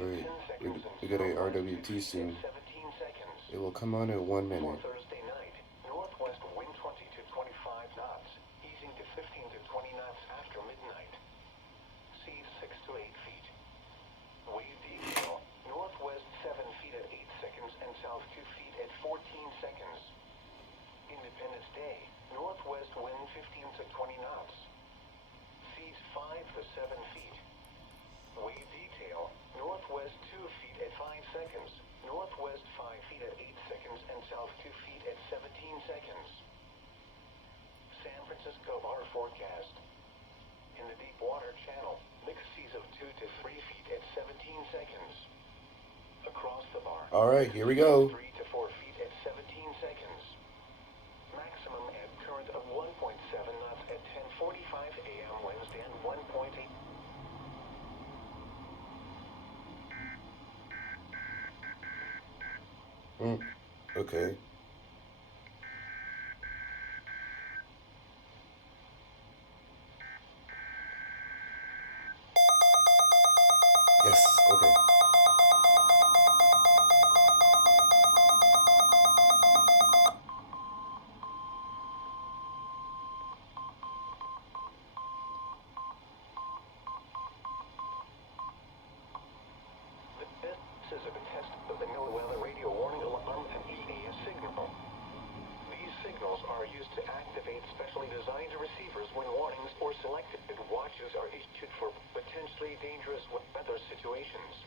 Wait, we got a RWT soon. It will come on in 1 minute. For Thursday night, northwest wind 20 to 25 knots, easing to 15 to 20 knots after midnight. Seas 6 to 8 feet. Wave detail, northwest 7 feet at 8 seconds and south 2 feet at 14 seconds. Independence Day, northwest wind 15 to 20 knots. Seas 5 to 7 feet. Wave detail, northwest 2 feet at 5 seconds, northwest 5 feet at 8 seconds, and south 2 feet at 17 seconds. San Francisco water forecast. In the deep water channel, mixed seas of 2 to 3 feet at 17 seconds. Across the bar. Alright, here we go. 3 to 4 feet at 17 seconds. Maximum ebb current of 1.7 knots at 10:45 a.m. Wednesday and 1.8. Okay. Yes, okay. This is a test of the NOAA radio warning alarm and EAS signal. These signals are used to activate specially designed receivers when warnings or selected watches are issued for potentially dangerous weather situations.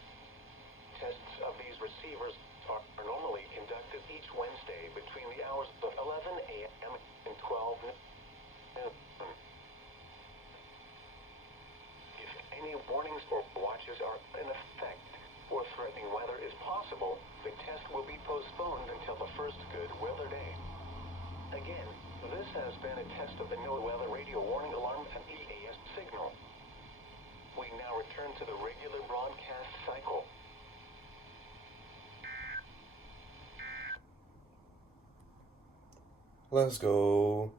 Tests of these receivers are normally conducted each Wednesday between the hours of 11 a.m. and 12 noon. If any warnings or watches are in effect, or threatening weather is possible, the test will be postponed until the first good weather day. Again, this has been a test of the NOAA radio warning alarm and EAS signal. We now return to the regular broadcast cycle. Let's go.